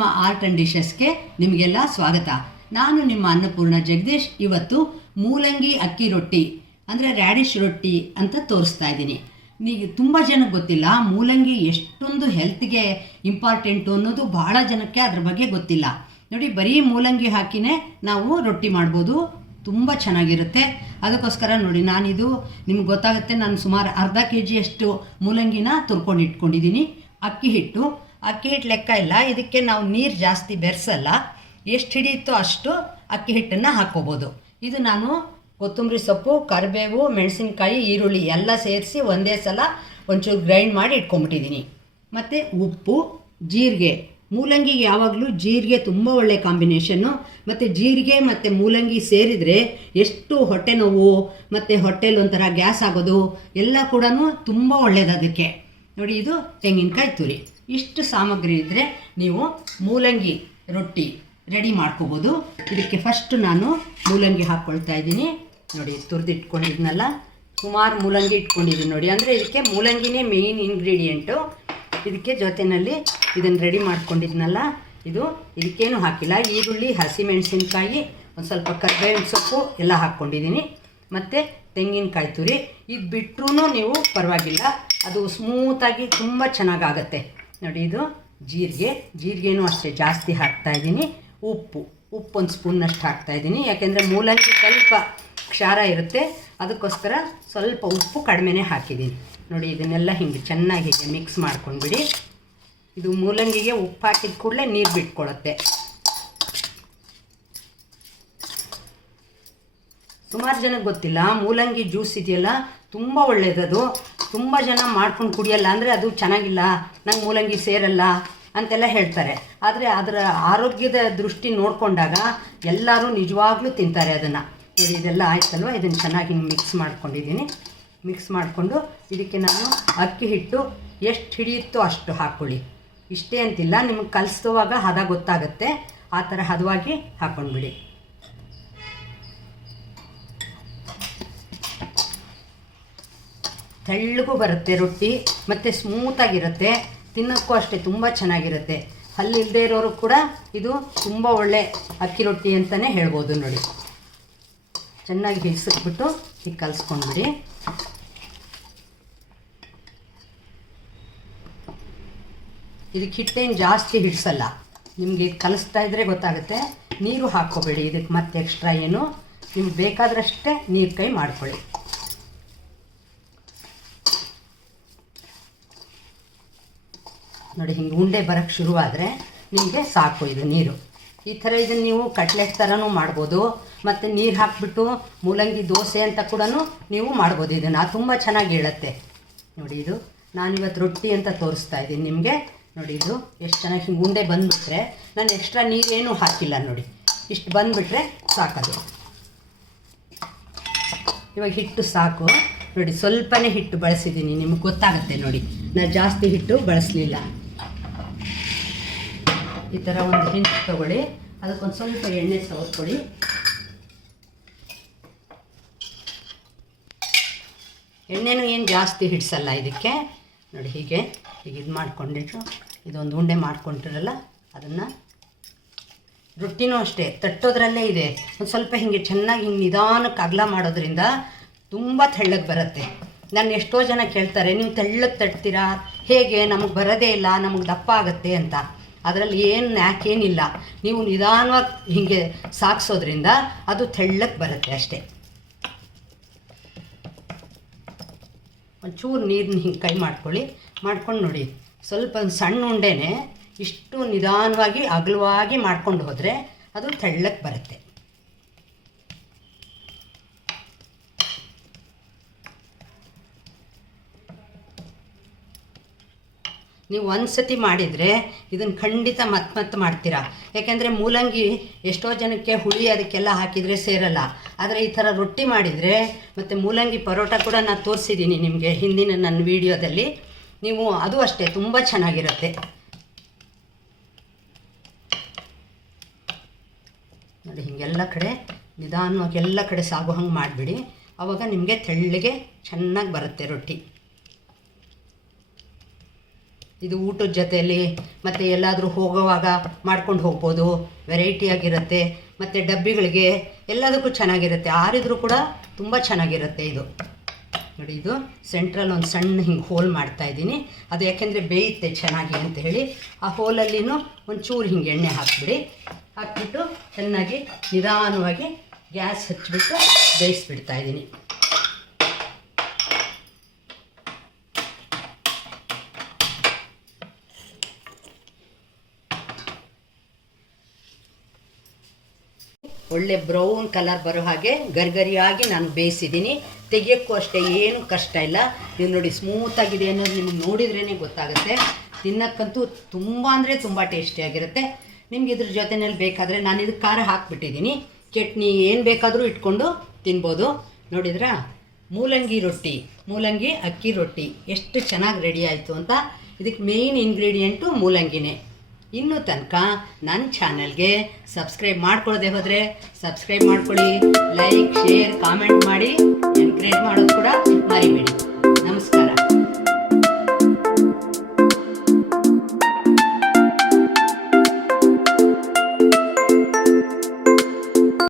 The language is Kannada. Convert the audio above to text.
ಪದ್ಮ ಆರ್ಟ್ ಆ್ಯಂಡ್ ಡಿಶಸ್ಗೆ ನಿಮಗೆಲ್ಲ ಸ್ವಾಗತ. ನಾನು ನಿಮ್ಮ ಅನ್ನಪೂರ್ಣ ಜಗದೀಶ್. ಇವತ್ತು ಮೂಲಂಗಿ ಅಕ್ಕಿ ರೊಟ್ಟಿ, ಅಂದರೆ ರ್ಯಾಡಿಶ್ ರೊಟ್ಟಿ ಅಂತ ತೋರಿಸ್ತಾ ಇದ್ದೀನಿ. ನೀವು ತುಂಬ ಜನಕ್ಕೆ ಗೊತ್ತಿಲ್ಲ, ಮೂಲಂಗಿ ಎಷ್ಟೊಂದು ಹೆಲ್ತ್ಗೆ ಇಂಪಾರ್ಟೆಂಟು ಅನ್ನೋದು ಭಾಳ ಜನಕ್ಕೆ ಅದ್ರ ಬಗ್ಗೆ ಗೊತ್ತಿಲ್ಲ. ನೋಡಿ, ಬರೀ ಮೂಲಂಗಿ ಹಾಕಿನೇ ನಾವು ರೊಟ್ಟಿ ಮಾಡ್ಬೋದು. ತುಂಬ ಚೆನ್ನಾಗಿರುತ್ತೆ. ಅದಕ್ಕೋಸ್ಕರ ನೋಡಿ, ನಾನಿದು ನಿಮ್ಗೆ ಗೊತ್ತಾಗುತ್ತೆ, ನಾನು ಸುಮಾರು ಅರ್ಧ ಕೆ ಜಿಯಷ್ಟು ಮೂಲಂಗಿನ ತುರ್ಕೊಂಡು ಇಟ್ಕೊಂಡಿದ್ದೀನಿ. ಅಕ್ಕಿ ಹಿಟ್ಟು. ಅಕ್ಕಿ ಹಿಟ್ಟು ಲೆಕ್ಕ ಇಲ್ಲ. ಇದಕ್ಕೆ ನಾವು ನೀರು ಜಾಸ್ತಿ ಬೆರೆಸಲ್ಲ. ಎಷ್ಟು ಹಿಡಿಯುತ್ತೋ ಅಷ್ಟು ಅಕ್ಕಿ ಹಿಟ್ಟನ್ನು ಹಾಕ್ಕೋಬೋದು ಇದು ನಾನು ಕೊತ್ತಂಬರಿ ಸೊಪ್ಪು, ಕರಿಬೇವು, ಮೆಣಸಿನ್ಕಾಯಿ, ಈರುಳ್ಳಿ ಎಲ್ಲ ಸೇರಿಸಿ ಒಂದೇ ಸಲ ಒಂಚೂರು ಗ್ರೈಂಡ್ ಮಾಡಿ ಇಟ್ಕೊಂಬಿಟ್ಟಿದ್ದೀನಿ ಮತ್ತು ಉಪ್ಪು, ಜೀರಿಗೆ. ಮೂಲಂಗಿಗೆ ಯಾವಾಗಲೂ ಜೀರಿಗೆ ತುಂಬ ಒಳ್ಳೆ ಕಾಂಬಿನೇಷನ್ನು ಮತ್ತು ಜೀರಿಗೆ ಮತ್ತು ಮೂಲಂಗಿ ಸೇರಿದರೆ ಎಷ್ಟು ಹೊಟ್ಟೆ ನೋವು, ಮತ್ತು ಹೊಟ್ಟೆಲಿ ಒಂಥರ ಗ್ಯಾಸ್ ಆಗೋದು, ಎಲ್ಲ ಕೂಡ ತುಂಬ ಒಳ್ಳೆಯದು ಅದಕ್ಕೆ. ನೋಡಿ, ಇದು ತೆಂಗಿನಕಾಯಿ ತುರಿ. ಇಷ್ಟು ಸಾಮಗ್ರಿ ಇದ್ದರೆ ನೀವು ಮೂಲಂಗಿ ರೊಟ್ಟಿ ರೆಡಿ ಮಾಡ್ಕೋಬೋದು. ಇದಕ್ಕೆ ಫಸ್ಟ್ ನಾನು ಮೂಲಂಗಿ ಹಾಕ್ಕೊಳ್ತಾ ಇದ್ದೀನಿ. ನೋಡಿ ತುರಿದು ಇಟ್ಕೊಂಡಿದ್ನಲ್ಲ ಸುಮಾರು ಮೂಲಂಗಿ ಇಟ್ಕೊಂಡಿದ್ದೀನಿ ನೋಡಿ. ಅಂದರೆ ಇದಕ್ಕೆ ಮೂಲಂಗಿನೇ ಮೇಯ್ನ್ ಇಂಗ್ರೀಡಿಯೆಂಟು ಇದಕ್ಕೆ ಜೊತೆಯಲ್ಲಿ ಇದನ್ನು ರೆಡಿ ಮಾಡ್ಕೊಂಡಿದ್ನಲ್ಲ? ಇದು ಇದಕ್ಕೇನು ಹಾಕಿಲ್ಲ. ಈರುಳ್ಳಿ, ಹಸಿಮೆಣಸಿನ್ಕಾಯಿ, ಒಂದು ಸ್ವಲ್ಪ ಕರ್ಬೇವಿನ ಸೊಪ್ಪು ಎಲ್ಲ ಹಾಕ್ಕೊಂಡಿದ್ದೀನಿ ಮತ್ತು ತೆಂಗಿನಕಾಯಿ ತುರಿ. ಇದು ಬಿಟ್ಟರೂ ನೀವು ಪರವಾಗಿಲ್ಲ. ಅದು ಸ್ಮೂತಾಗಿ ತುಂಬ ಚೆನ್ನಾಗಾಗತ್ತೆ. ನೋಡಿ ಇದು ಜೀರಿಗೆ. ಜೀರಿಗೆನೂ ಅಷ್ಟೇ ಜಾಸ್ತಿ ಹಾಕ್ತಾ ಇದ್ದೀನಿ. ಉಪ್ಪು ಉಪ್ಪು ಒಂದು ಸ್ಪೂನ್ನಷ್ಟು ಹಾಕ್ತಾ ಇದ್ದೀನಿ. ಯಾಕೆಂದರೆ ಮೂಲಂಗಿ ಸ್ವಲ್ಪ ಕ್ಷಾರ ಇರುತ್ತೆ. ಅದಕ್ಕೋಸ್ಕರ ಸ್ವಲ್ಪ ಉಪ್ಪು ಕಡಿಮೆನೇ ಹಾಕಿದ್ದೀನಿ. ನೋಡಿ, ಇದನ್ನೆಲ್ಲ ಹಿಂಗೆ ಚೆನ್ನಾಗಿ ಮಿಕ್ಸ್ ಮಾಡ್ಕೊಂಡ್ಬಿಡಿ. ಇದು ಮೂಲಂಗಿಗೆ ಉಪ್ಪು ಹಾಕಿದ ಕೂಡಲೇ ನೀರು ಬಿಟ್ಕೊಳತ್ತೆ. ಸುಮಾರು ಜನಕ್ಕೆ ಗೊತ್ತಿಲ್ಲ, ಮೂಲಂಗಿ ಜ್ಯೂಸ್ ಇದೆಯಲ್ಲ, ತುಂಬ ಒಳ್ಳೆಯದದು ತುಂಬ ಜನ ಮಾಡ್ಕೊಂಡು ಕುಡಿಯಲ್ಲ ಅಂದರೆ ಅದು ಚೆನ್ನಾಗಿಲ್ಲ, ನಂಗೆ ಮೂಲಂಗಿ ಸೇರಲ್ಲ ಅಂತೆಲ್ಲ ಹೇಳ್ತಾರೆ. ಆದರೆ ಅದರ ಆರೋಗ್ಯದ ದೃಷ್ಟಿ ನೋಡಿಕೊಂಡಾಗ ಎಲ್ಲರೂ ನಿಜವಾಗ್ಲೂ ತಿಂತಾರೆ ಅದನ್ನು. ನೋಡಿ, ಇದೆಲ್ಲ ಆಯ್ತಲ್ವ? ಇದನ್ನು ಚೆನ್ನಾಗಿ ಮಿಕ್ಸ್ ಮಾಡ್ಕೊಂಡಿದ್ದೀನಿ. ಮಿಕ್ಸ್ ಮಾಡಿಕೊಂಡು ಇದಕ್ಕೆ ನಾನು ಅಕ್ಕಿ ಹಿಟ್ಟು ಎಷ್ಟು ಹಿಡಿಯುತ್ತೋ ಅಷ್ಟು ಹಾಕ್ಕೊಳ್ಳಿ ಇಷ್ಟೇ ಅಂತಿಲ್ಲ, ನಿಮಗೆ ಕಲಿಸುವಾಗ ಹದ ಗೊತ್ತಾಗುತ್ತೆ. ಆ ಥರ ಹದವಾಗಿ ಹಾಕ್ಕೊಂಡ್ಬಿಡಿ ತೆಳ್ಳಗೂ ಬರುತ್ತೆ ರೊಟ್ಟಿ, ಮತ್ತು ಸ್ಮೂತಾಗಿರುತ್ತೆ. ತಿನ್ನೋಕ್ಕೂ ಅಷ್ಟೇ ತುಂಬ ಚೆನ್ನಾಗಿರುತ್ತೆ. ಹಲ್ಲಿಲ್ಲದೆ ಇರೋರು ಕೂಡ ಇದು ತುಂಬ ಒಳ್ಳೆ ಅಕ್ಕಿ ರೊಟ್ಟಿ ಅಂತಲೇ ಹೇಳ್ಬೋದು ನೋಡಿ. ಚೆನ್ನಾಗಿ ಹಿಡಿಸಿಟ್ಬಿಟ್ಟು ಹೀಗೆ ಕಲಿಸ್ಕೊಂಡ್ಬಿಡಿ. ಇದಕ್ಕೆ ಹಿಟ್ಟೇನು ಜಾಸ್ತಿ ಹಿಡಿಸಲ್ಲ. ನಿಮಗೆ ಕಲಿಸ್ತಾ ಇದ್ದರೆ ಗೊತ್ತಾಗುತ್ತೆ. ನೀರು ಹಾಕ್ಕೋಬೇಡಿ, ಇದಕ್ಕೆ ಮತ್ತೆ ಎಕ್ಸ್ಟ್ರಾ ಏನು. ನಿಮ್ಗೆ ಬೇಕಾದ್ರಷ್ಟೇ ನೀರು ಕೈ ಮಾಡ್ಕೊಳ್ಳಿ. ನೋಡಿ, ಹಿಂಗೆ ಉಂಡೆ ಬರೋಕ್ಕೆ ಶುರುವಾದರೆ ನಿಮಗೆ ಸಾಕು ಇದು ನೀರು. ಈ ಥರ ಇದನ್ನು ನೀವು ಕಟ್ಲೆಟ್ ಥರನೂ ಮಾಡ್ಬೋದು. ಮತ್ತು ನೀರು ಹಾಕಿಬಿಟ್ಟು ಮೂಲಂಗಿ ದೋಸೆ ಅಂತ ಕೂಡ ನೀವು ಮಾಡ್ಬೋದು ಇದನ್ನು. ತುಂಬ ಚೆನ್ನಾಗಿ ಹೇಳುತ್ತೆ. ನೋಡಿ ಇದು. ನಾನಿವತ್ತು ರೊಟ್ಟಿ ಅಂತ ತೋರಿಸ್ತಾ ಇದ್ದೀನಿ ನಿಮಗೆ. ನೋಡಿ ಇದು. ಎಷ್ಟು ಚೆನ್ನಾಗಿ ಹಿಂಗೆ ಉಂಡೆ ಬಂದುಬಿಟ್ರೆ ನಾನು ಎಕ್ಸ್ಟ್ರಾ ನೀರೇನು ಹಾಕಿಲ್ಲ ನೋಡಿ. ಇಷ್ಟು ಬಂದುಬಿಟ್ರೆ ಸಾಕದು. ಇವಾಗ ಹಿಟ್ಟು ಸಾಕು. ನೋಡಿ, ಸ್ವಲ್ಪನೇ ಹಿಟ್ಟು ಬಳಸಿದ್ದೀನಿ. ನಿಮ್ಗೆ ಗೊತ್ತಾಗುತ್ತೆ ನೋಡಿ. ನಾನು ಜಾಸ್ತಿ ಹಿಟ್ಟು ಬಳಸಲಿಲ್ಲ. ಈ ಥರ ಒಂದು ಹೆಂಚು ತಗೊಳ್ಳಿ. ಅದಕ್ಕೊಂದು ಸ್ವಲ್ಪ ಎಣ್ಣೆ ಸವರ್ಕೊಳ್ಳಿ ಎಣ್ಣೆನೂ ಏನು ಜಾಸ್ತಿ ಹಿಡಿಸಲ್ಲ ಇದಕ್ಕೆ. ನೋಡಿ ಹೀಗೆ ಹೀಗೆ ಇದು ಮಾಡ್ಕೊಂಡಿಟ್ಟು ಇದೊಂದು ಉಂಡೆ ಮಾಡ್ಕೊಂಡಿರಲ್ಲ ಅದನ್ನು ರೊಟ್ಟಿನೂ ಅಷ್ಟೇ, ತಟ್ಟೋದ್ರಲ್ಲೇ ಇದೆ. ಒಂದು ಸ್ವಲ್ಪ ಹಿಂಗೆ ಚೆನ್ನಾಗಿ ಹಿಂಗೆ ನಿಧಾನಕ್ಕೆ ಅಗಲ ಮಾಡೋದ್ರಿಂದ ತುಂಬ ತೆಳ್ಳಗೆ ಬರುತ್ತೆ. ನಾನು ಎಷ್ಟೋ ಜನ ಕೇಳ್ತಾರೆ, ನೀವು ತೆಳ್ಳಗೆ ತಟ್ತೀರಾ? ಹೇಗೆ? ನಮಗೆ ಬರೋದೇ ಇಲ್ಲ, ನಮಗೆ ದಪ್ಪ ಆಗುತ್ತೆ ಅಂತ. ಅದರಲ್ಲಿ ಏನು ಯಾಕೇನಿಲ್ಲ ನೀವು ನಿಧಾನವಾಗಿ ಹೀಗೆ ಸಾಗಿಸೋದ್ರಿಂದ ಅದು ತೆಳ್ಳಕ್ಕೆ ಬರುತ್ತೆ ಅಷ್ಟೇ. ಒಂಚೂರು ನೀರನ್ನ ಹಿಂಗೆ ಕೈ ಮಾಡ್ಕೊಳ್ಳಿ, ಮಾಡ್ಕೊಂಡು ನೋಡಿ. ಸ್ವಲ್ಪ ಸಣ್ಣ ಉಂಡೆನೇ ಇಷ್ಟು ನಿಧಾನವಾಗಿ, ಅಗಲವಾಗಿ ಮಾಡ್ಕೊಂಡು ಹೋದರೆ ಅದು ತೆಳ್ಳಕ್ಕೆ ಬರುತ್ತೆ. ನೀವು ಒಂದು ಸತಿ ಮಾಡಿದರೆ ಇದನ್ನು ಖಂಡಿತ ಮತ್ತೆ ಮತ್ತೆ ಮಾಡ್ತೀರಾ. ಯಾಕೆಂದರೆ ಮೂಲಂಗಿ ಎಷ್ಟೋ ಜನಕ್ಕೆ ಹುಳಿ ಅದಕ್ಕೆಲ್ಲ ಹಾಕಿದರೆ ಸೇರಲ್ಲ. ಆದರೆ ಈ ಥರ ರೊಟ್ಟಿ ಮಾಡಿದರೆ ಮತ್ತು ಮೂಲಂಗಿ ಪರೋಟ ಕೂಡ ನಾನು ತೋರಿಸಿದ್ದೀನಿ ನಿಮಗೆ ಹಿಂದಿನ ನನ್ನ ವೀಡಿಯೋದಲ್ಲಿ. ನೀವು ಅದು ಅಷ್ಟೇ, ತುಂಬ ಚೆನ್ನಾಗಿರುತ್ತೆ. ನೋಡಿ, ಹೀಗೆಲ್ಲ ಕಡೆ ನಿಧಾನವಾಗಿ ಎಲ್ಲ ಕಡೆ ಸಾಗೋ ಹಂಗೆ ಮಾಡಿಬಿಡಿ. ಆವಾಗ ನಿಮಗೆ ತೆಳ್ಳಗೆ ಚೆನ್ನಾಗಿ ಬರುತ್ತೆ ರೊಟ್ಟಿ. ಇದು ಊಟದ ಜೊತೆಯಲ್ಲಿ ಮತ್ತು ಎಲ್ಲಾದರೂ ಹೋಗೋವಾಗ ಮಾಡ್ಕೊಂಡು ಹೋಗ್ಬೋದು. ವೆರೈಟಿಯಾಗಿರುತ್ತೆ ಮತ್ತು ಡಬ್ಬಿಗಳಿಗೆ ಎಲ್ಲದಕ್ಕೂ ಚೆನ್ನಾಗಿರುತ್ತೆ. ಆರಿದ್ರೂ ಕೂಡ ತುಂಬ ಚೆನ್ನಾಗಿರುತ್ತೆ ಇದು. ನೋಡಿ, ಇದು ಸೆಂಟ್ರಲ್ ಒಂದು ಸಣ್ಣ ಹಿಂಗೆ ಹೋಲ್ ಮಾಡ್ತಾ ಇದ್ದೀನಿ. ಅದು ಯಾಕೆಂದರೆ ಬೇಯುತ್ತೆ ಚೆನ್ನಾಗಿ ಅಂತ ಹೇಳಿ. ಆ ಹೋಲಲ್ಲಿನೂ ಒಂಚೂರು ಹಿಂಗೆ ಎಣ್ಣೆ ಹಾಕಿಬಿಡಿ. ಹಾಕಿಬಿಟ್ಟು ಚೆನ್ನಾಗಿ ನಿಧಾನವಾಗಿ ಗ್ಯಾಸ್ ಹಚ್ಚಿಬಿಟ್ಟು ಬೇಯಿಸ್ಬಿಡ್ತಾ ಒಳ್ಳೆ ಬ್ರೌನ್ ಕಲರ್ ಬರೋ ಹಾಗೆ ಗರಿಗರಿಯಾಗಿ ನಾನು ಬೇಯಿಸಿದ್ದೀನಿ. ತೆಗಿಯೋಕ್ಕೂ ಅಷ್ಟೇ ಏನು ಕಷ್ಟ ಇಲ್ಲ. ನೀವು ನೋಡಿ ಸ್ಮೂತಾಗಿದೆ ಅನ್ನೋದು ನಿಮಗೆ ನೋಡಿದ್ರೇ ಗೊತ್ತಾಗುತ್ತೆ. ತಿನ್ನಕ್ಕಂತೂ ತುಂಬ ಅಂದರೆ ತುಂಬ ಟೇಸ್ಟಿಯಾಗಿರುತ್ತೆ ನಿಮ್ಗೆ ಇದ್ರ ಜೊತೆನಲ್ಲಿ ಬೇಕಾದರೆ ನಾನು ಇದಕ್ಕೆ ಖಾರ ಹಾಕಿಬಿಟ್ಟಿದ್ದೀನಿ. ಚಟ್ನಿ ಏನು ಬೇಕಾದರೂ ಇಟ್ಕೊಂಡು ತಿನ್ಬೋದು. ನೋಡಿದ್ರಾ? ಮೂಲಂಗಿ ರೊಟ್ಟಿ, ಮೂಲಂಗಿ ಅಕ್ಕಿ ರೊಟ್ಟಿ. ಎಷ್ಟು ಚೆನ್ನಾಗಿ ರೆಡಿ ಆಯಿತು ಅಂತ. ಇದಕ್ಕೆ ಮೇಯ್ನ್ ಇಂಗ್ರೀಡಿಯೆಂಟು ಮೂಲಂಗಿನೇ. ಇನ್ನೂ ತನಕ ನನ್ನ ಚಾನಲ್ಗೆ ಸಬ್ಸ್ಕ್ರೈಬ್ ಮಾಡ್ಕೊಳ್ಳದೆ ಹೋದರೆ ಸಬ್ಸ್ಕ್ರೈಬ್ ಮಾಡ್ಕೊಳ್ಳಿ, ಲೈಕ್, ಶೇರ್, ಕಾಮೆಂಟ್ ಮಾಡಿ ಎನ್ಕರೇಜ್ ಮರಿಬೇಡಿ